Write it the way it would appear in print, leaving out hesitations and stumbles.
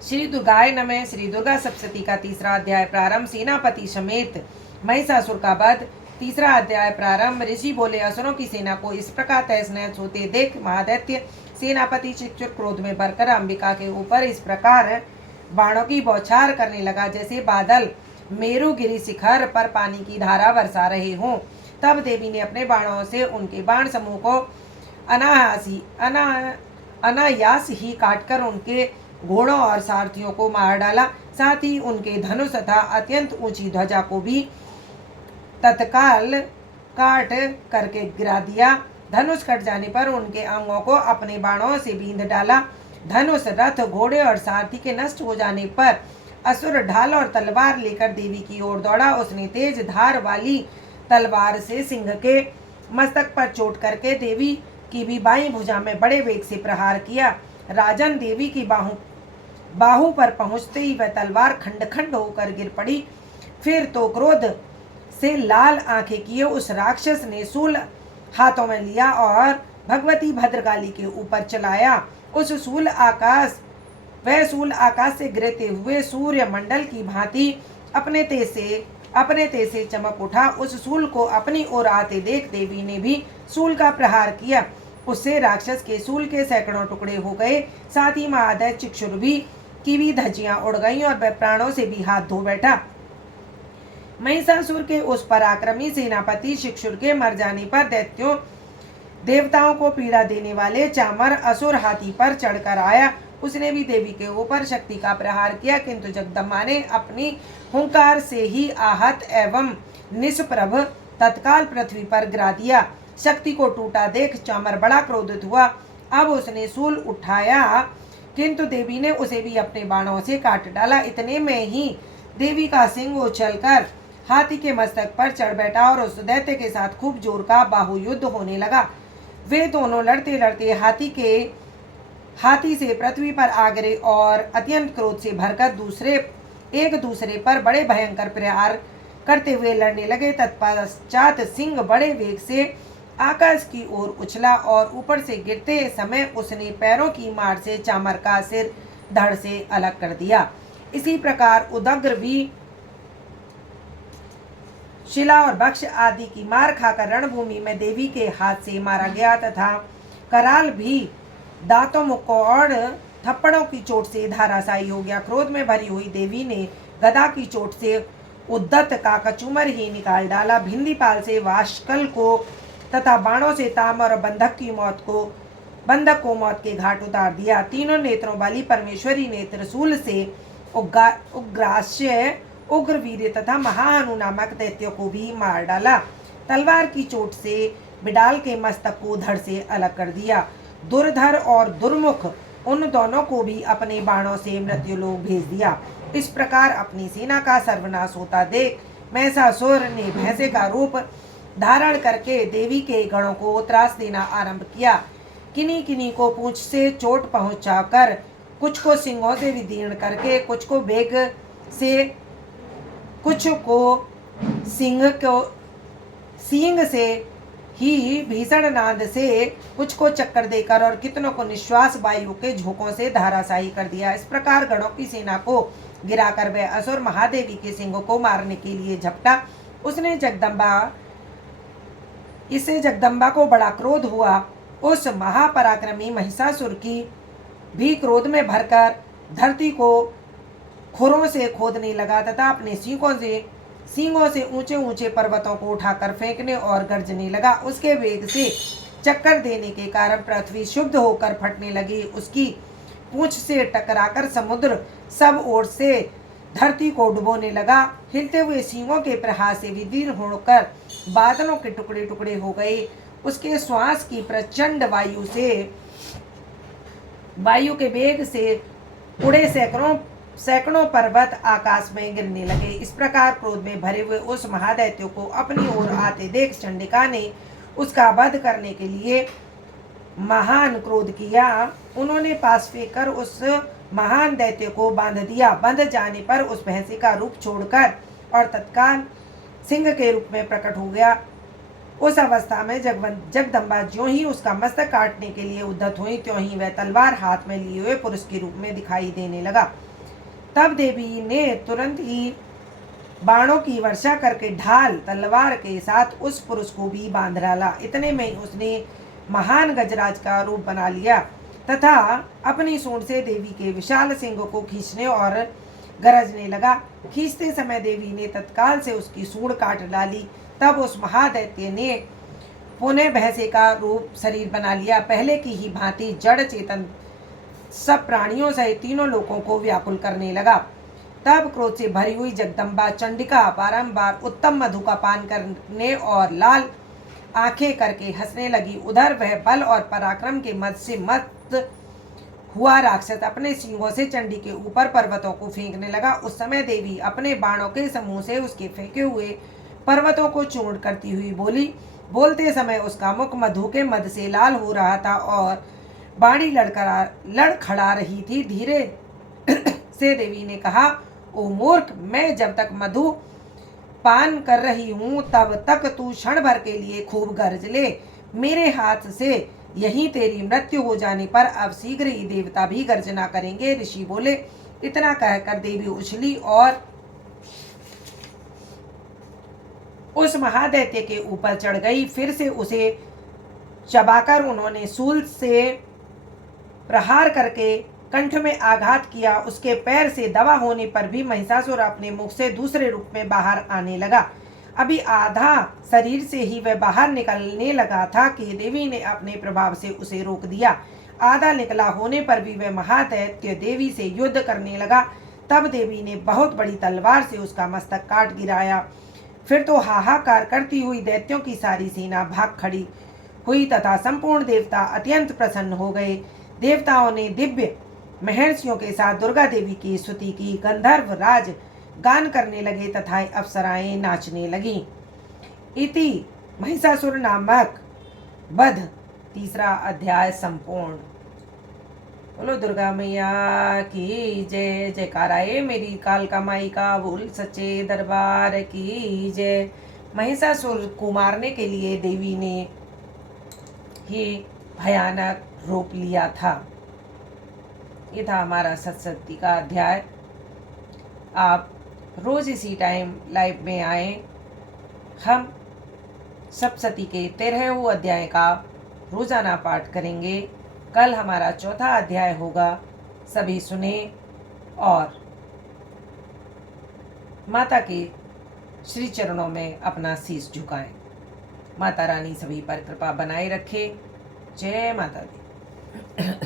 श्री दुर्गाय नमः। श्री दुर्गा सप्तशती का तीसरा अध्याय प्रारंभ। सेनापति समेत महिषासुर का वध। तीसरा अध्याय प्रारंभ। ऋषि बोले, असुरों की सेना को इस प्रकार तहस नहस होते देख महादैत्य सेनापति चिक्षुर क्रोध में भरकर अंबिका के ऊपर इस प्रकार बाणों की बौछार करने लगा जैसे बादल मेरुगिरी शिखर पर पानी की धारा बरसा रहे हों। तब देवी ने अपने बाणों से उनके बाण समूह को अनायास ही काटकर उनके घोड़ों और सारथियों को मार डाला। साथ ही उनके धनुष तथा अत्यंत ऊंची ध्वजा को भी तत्काल काट करके गिरा दिया। धनुष कट जाने पर उनके अंगों को अपने बाणों से बींध डाला। धनुष, रथ, घोड़े और सारथी के नष्ट हो जाने पर असुर ढाल और तलवार लेकर देवी की ओर दौड़ा। उसने तेज धार वाली तलवार से सिंह के मस्तक पर चोट करके देवी की भी बाईं भुजा में बड़े वेग से प्रहार किया। राजन, देवी की बाहु पर पहुंचते ही वह तलवार खंड खंड होकर गिर पड़ी। फिर तो क्रोध से लाल आंखें किए उस राक्षस ने शूल हाथों में लिया और भगवती भद्रकाली के ऊपर चलाया। उस शूल आकाश से गिरते हुए सूर्य मंडल की भांति अपने तेज से चमक उठा। उस शूल को अपनी ओर आते देख देवी ने भी शूल का प्रहार किया। उससे राक्षस के शूल के सैकड़ों टुकड़े हो गए। साथ ही महादैत्य चिक्षुर की भी धज्जियां उड़ गईं और वह प्राणों से भी हाथ धो बैठा। महिषासुर के उस पराक्रमी सेनापति शिक्षुर के मर जाने पर देवताओं को पीड़ा देने वाले चामर असुर हाथी पर चढ़कर आया। उसने भी देवी के ऊपर शक्ति का प्रहार किया, किंतु जगदम्बा ने अपनी हुंकार से ही आहत एवं निष्प्रभ तत्काल पृथ्वी पर गिरा दिया। शक्ति को टूटा देख चामर बड़ा क्रोधित हुआ। अब उसने शूल उठाया, किंतु देवी ने उसे भी अपने बाणों से काट डाला। इतने में ही देवी का सिंह उछलकर हाथी के मस्तक पर चढ़ बैठा और उस दैत्य के साथ खूब जोर का बाहुयुद्ध होने लगा। वे दोनों लड़ते लड़ते हाथी से पृथ्वी पर आ गिरे और अत्यंत क्रोध से भरकर एक दूसरे पर बड़े भयंकर प्रहार करते हुए लड़ने लगे। तत्पश्चात सिंह बड़े वेग से आकाश की ओर उछला और ऊपर से गिरते समय उसने पैरों की मार से चामर का सिर धड़ से अलग कर दिया। इसी प्रकार उदग्र भी शिला और बक्ष आदि की मार खाकर रणभूमि में देवी के हाथ से मारा गया तथा कराल भी दांतों, मुक्कों और थप्पड़ों की चोट से धराशायी हो गया। क्रोध में भरी हुई देवी ने गदा की चोट से उद्दत का कचूमर ही निकाल डाला। भिंदीपाल से वाशकल को तथा बाणों से ताम और बंधक को मौत के घाट उतार दिया। तीनों नेत्रों वाली परमेश्वरी ने त्रिशूल से उग्रास्य, उग्रवीर्य तथा महाअनु नामक दैत्यों को भी मार डाला। तलवार की चोट से बिडाल के मस्तक को धड़ से अलग कर दिया। दुर्धर और दुर्मुख उन दोनों को भी अपने बाणों से मृत्युलोक भेज दिया। इस प्रकार अपनी सेना का सर्वनाश होता देख महिषासुर ने भैंसे का रूप धारण करके देवी के गणों को त्रास देना आरंभ किया। किन्हीं किन्हीं को पूंछ से चोट पहुंचाकर, कुछ को सिंगों से विदीर्ण करके, कुछ को बेग से, कुछ को सींग से ही भीषण नाद से, कुछ को चक्कर देकर और कितनों को निश्वास वायु के झोंकों से धराशायी कर दिया। इस प्रकार गणों की सेना को गिराकर वह असुर महादेवी के सिंह को मारने के लिए झपटा। इससे जगदम्बा को बड़ा क्रोध हुआ। उस महापराक्रमी महिषासुर की भी क्रोध में भरकर धरती को खुरों से खोदने लगा तथा अपने सींगों से ऊंचे ऊंचे पर्वतों को उठाकर फेंकने और गर्जने लगा। उसके वेग से चक्कर देने के कारण पृथ्वी शुद्ध होकर फटने लगी। उसकी पूंछ से टकराकर समुद्र सब ओर से धरती को डुबोने लगा। हिलते हुए सींगों के प्रहार से विदीर्ण होकर बादलों के टुकड़े टुकड़े हो गए। उसके श्वास की प्रचंड वायु के वेग से उड़े सैकड़ों पर्वत आकाश में गिरने लगे। इस प्रकार क्रोध में भरे हुए उस महादैत्य को अपनी ओर आते देख चंडिका ने उसका वध करने के लिए महान क्रोध किया। उन्होंने पास फेंककर उस महान दैत्य को बांध दिया। बंध जाने पर उस भैंसे का रूप छोड़कर और तत्काल सिंह के रूप में प्रकट हो गया। उस अवस्था में जगदम्बा ज्यों ही उसका मस्तक काटने के लिए उद्यत हुई, त्यों ही वह तलवार हाथ में लिए हुए पुरुष के रूप में दिखाई देने लगा। तब देवी ने तुरंत ही बाणों की वर्षा करके ढाल तलवार के साथ उस पुरुष को भी बांध डाला। इतने में ही उसने महान गजराज का रूप बना लिया तथा अपनी सूंड से देवी के विशाल सिंह को खींचने और गरजने लगा। खींचते समय देवी ने तत्काल से उसकी सूंड काट डाली। तब उस महादैत्य ने पुनः भैंसे का रूप शरीर बना लिया। पहले की ही भांति जड़ चेतन सब प्राणियों सहित तीनों लोगों को व्याकुल करने लगा। तब क्रोध से भरी हुई जगदम्बा चंडिका बारंबार उत्तम मधु का पान करने और लाल आंखें करके हंसने लगी। उधर वह बल और पराक्रम के मद से मत हुआ राक्षस अपने सिंहों से चंडी के ऊपर पर्वतों को फेंकने लगा। उस समय देवी अपने बाणों के समूह से उसके फेंके हुए पर्वतों को चूर्ण करती हुई बोली। बोलते समय उसका मुख मधु के मद से लाल हो रहा था और बाणी लड़खड़ा रही थी। धीरे से देवी ने कहा, ओ मूर्ख, मैं जब तक मधु पान कर रही हूं तब तक तू क्षण भर के लिए खूब गरज ले। मेरे हाथ से यही तेरी मृत्यु हो जाने पर अब शीघ्र ही देवता भी गर्जना करेंगे। ऋषि बोले। इतना कहकर देवी उछली और उस महादैत्य के ऊपर चढ़ गई। फिर से उसे चबाकर उन्होंने शूल से प्रहार करके कंठ में आघात किया। उसके पैर से दबा होने पर भी महिषासुर अपने मुख से दूसरे रूप में बाहर आने लगा। अभी आधा शरीर से ही वह बाहर निकलने लगा था कि देवी ने अपने प्रभाव से उसे रोक दिया। आधा निकला होने पर भी वह महादैत्य देवी से युद्ध करने लगा। तब देवी ने बहुत बड़ी तलवार से उसका मस्तक काट गिराया। फिर तो हाहाकार करती हुई दैत्यों की सारी सेना भाग खड़ी हुई तथा संपूर्ण देवता अत्यंत प्रसन्न हो गए। देवताओं ने दिव्य महर्षियों के साथ दुर्गा देवी की स्तुति की। गंधर्व राज गान करने लगे तथा अप्सराएं नाचने लगीं। इति महिषासुर नामक वध तीसरा अध्याय संपूर्ण। बोलो दुर्गा मैया की जय। जयकाराए मेरी कालका माई का बोल सच्चे दरबार की जय। महिषासुर को मारने के लिए देवी ने ही भयानक रूप लिया था। ये था हमारा सप्तशती का अध्याय। आप रोज इसी टाइम लाइव में आए। हम सप्तशती के 13वें अध्याय का रोजाना पाठ करेंगे। कल हमारा चौथा अध्याय होगा। सभी सुने और माता के श्री चरणों में अपना शीश झुकाएं। माता रानी सभी पर कृपा बनाए रखे। जय माता दी।